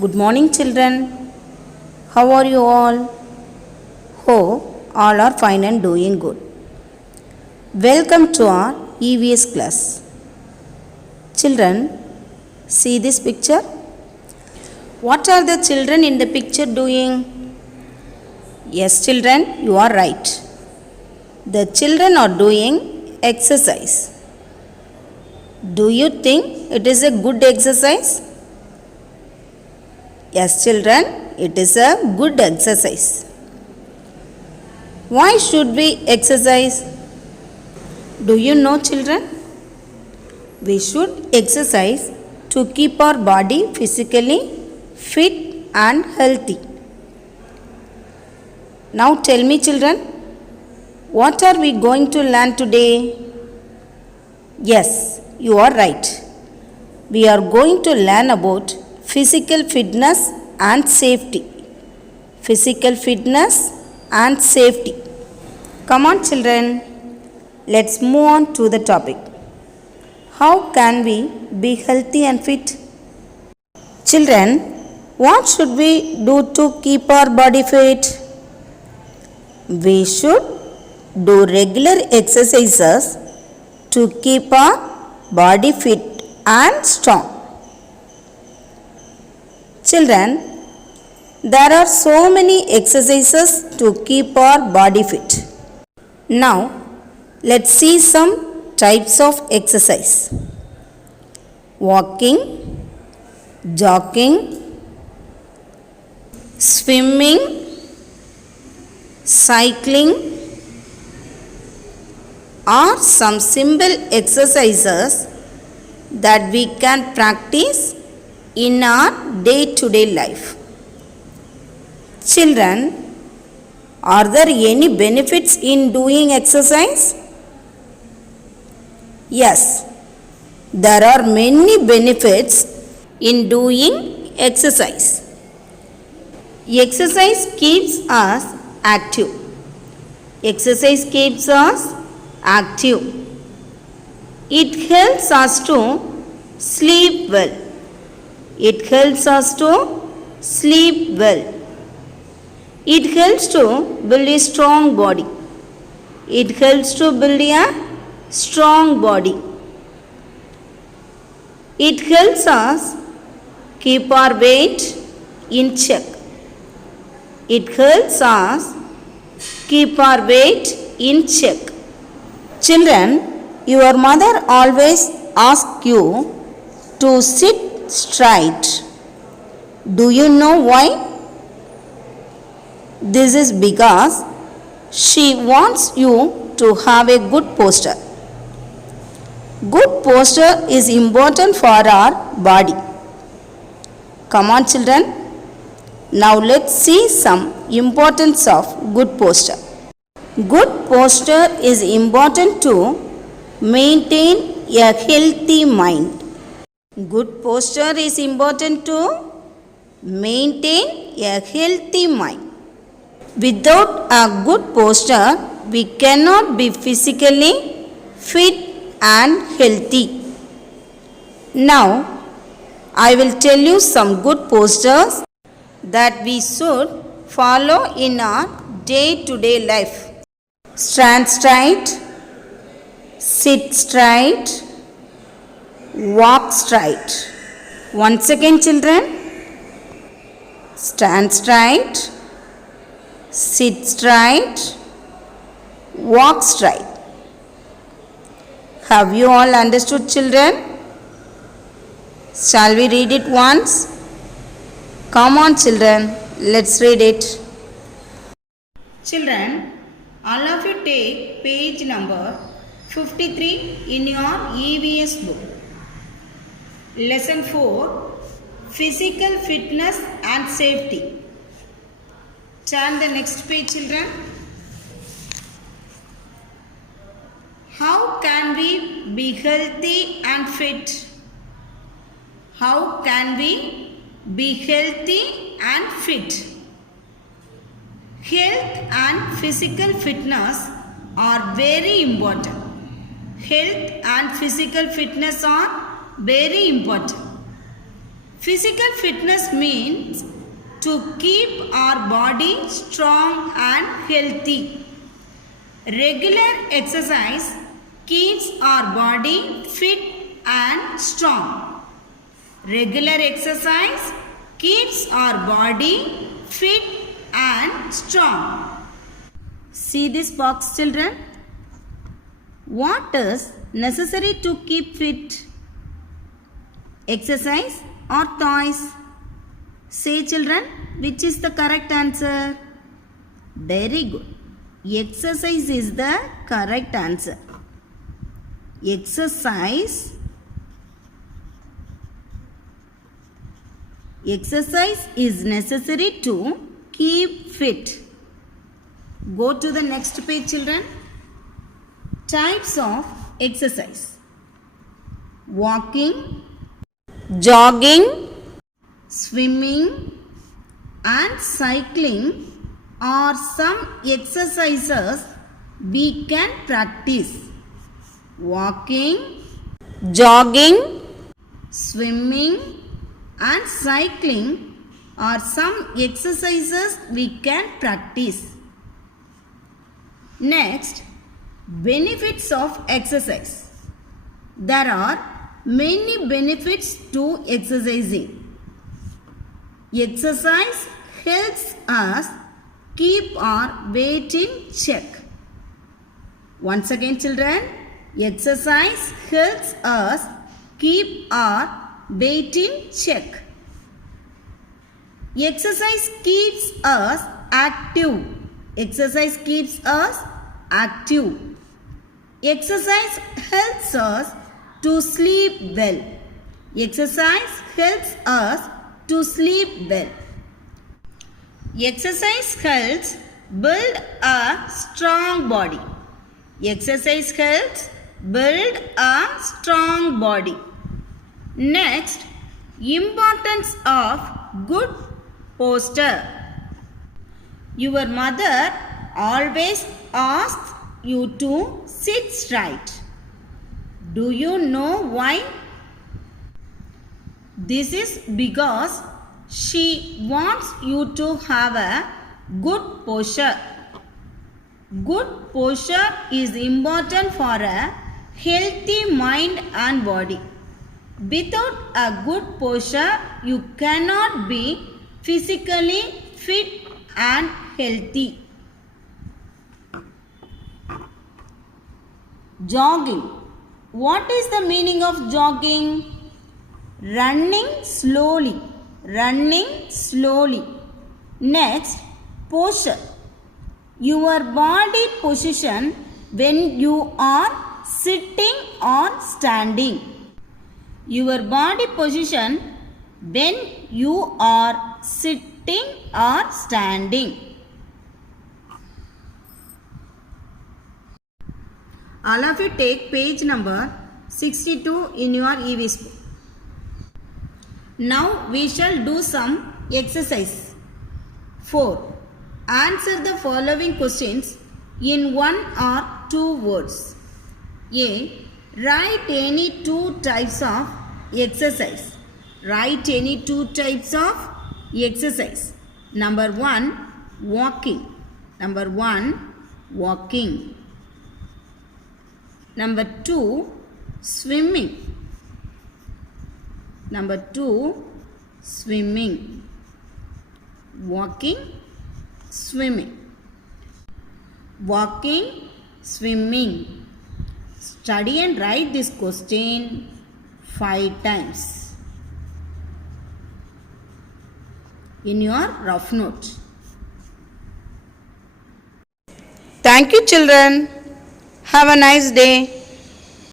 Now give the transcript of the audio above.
Good morning, children. How are you all? Hope all are fine and doing good. Welcome to our EVS class. Children, see this picture. What are the children in the picture doing? Yes, children, you are right. The children are doing exercise. Do you think it is a good exercise? Yes, children, it is a good exercise. Why should we exercise? Do you know, children? We should exercise to keep our body physically fit and healthy. Now tell me, children, what are we going to learn today? Yes, you are right. We are going to learn about physical fitness and safety. Physical fitness and safety. Come on, children. Let's move on to the topic. How can we be healthy and fit? Children, what should we do to keep our body fit? We should do regular exercises to keep our body fit and strong. Children, there are so many exercises to keep our body fit. Now, let's see some types of exercise. Walking, jogging, swimming, cycling are some simple exercises that we can practice in our day-to-day life. Children, are there any benefits in doing exercise? Yes, there are many benefits in doing exercise. Exercise keeps us active. Exercise keeps us active. It helps us to sleep well. It helps us to sleep well. It helps to build a strong body. It helps to build a strong body. It helps us keep our weight in check. It helps us keep our weight in check. Children, your mother always asks you to sit straight. Do you know why? This is because she wants you to have a good posture. Good posture is important for our body. Come on, children. Now let's see some importance of good posture. Good posture is important to maintain a healthy mind. Good posture is important to maintain a healthy mind. Without a good posture, we cannot be physically fit and healthy. Now, I will tell you some good postures that we should follow in our day-to-day life. Stand straight, sit straight, walk straight. Once again, children. Stand straight, sit straight, walk straight. Have you all understood, children? Shall we read it once? Come on, children, let's read it. Children, all of you take page number 53 in your EVS book. Lesson 4, Physical Fitness and Safety. Turn the next page, children. How can we be healthy and fit? How can we be healthy and fit? Health and physical fitness are very important. Health and physical fitness are very important. Physical fitness means to keep our body strong and healthy. Regular exercise keeps our body fit and strong. Regular exercise keeps our body fit and strong. See this box, children. What is necessary to keep fit? Exercise or toys? Say, children, which is the correct answer? Very good. Exercise is the correct answer. Exercise is necessary to keep fit. Go to the next page, children. Types of exercise: walking, jogging, swimming and cycling are some exercises we can practice. Walking, jogging, swimming and cycling are some exercises we can practice. Next, benefits of exercise. There are many benefits to exercising. Exercise helps us keep our weight in check. Once again, children, exercise helps us keep our weight in check. Exercise keeps us active. Exercise keeps us active. Exercise helps us to sleep well. Exercise helps us to sleep well. Exercise helps build a strong body. Exercise helps build a strong body. Next, importance of good posture. Your mother always asks you to sit straight. Do you know why? This is because she wants you to have a good posture. Good posture is important for a healthy mind and body. Without a good posture, you cannot be physically fit and healthy. Jogging. What is the meaning of jogging? Running slowly. Running slowly. Next, posture. Your body position when you are sitting or standing. Your body position when you are sitting or standing. All of you take page number 62 in your EVS book. Now we shall do some exercise. 4. Answer the following questions in 1 or 2 words. A. Write any 2 types of exercise. Write any 2 types of exercise. Number 1, walking. Number 1, walking. Number 2, swimming. Number 2, swimming. Walking, swimming. Walking, swimming. Study and write this question 5 times in your rough note. Thank you, children. Have a nice day.